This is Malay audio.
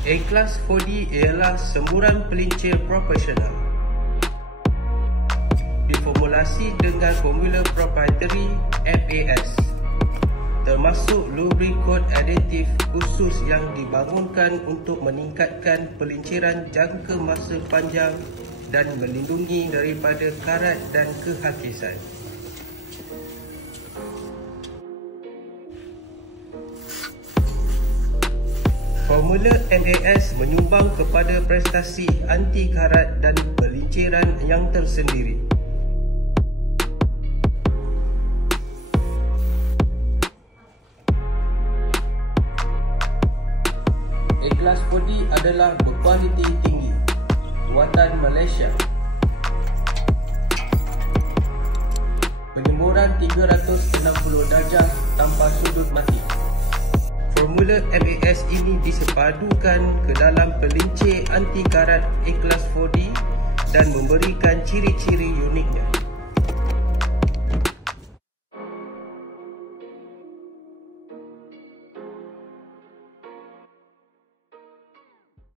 A-Class 4D ialah semburan pelincir profesional. Diformulasi dengan formula proprietary FAS, termasuk lubricant additif khusus yang dibangunkan untuk meningkatkan pelinciran jangka masa panjang dan melindungi daripada karat dan kehakisan. Formula FAS menyumbang kepada prestasi anti karat dan pelinciran yang tersendiri. A-Class 4D adalah berkualiti tinggi, buatan Malaysia. Penyemburan 360 darjah tanpa sudut mati. Formula FAS ini disepadukan ke dalam pelincir anti karat A-Class 4D dan memberikan ciri-ciri uniknya.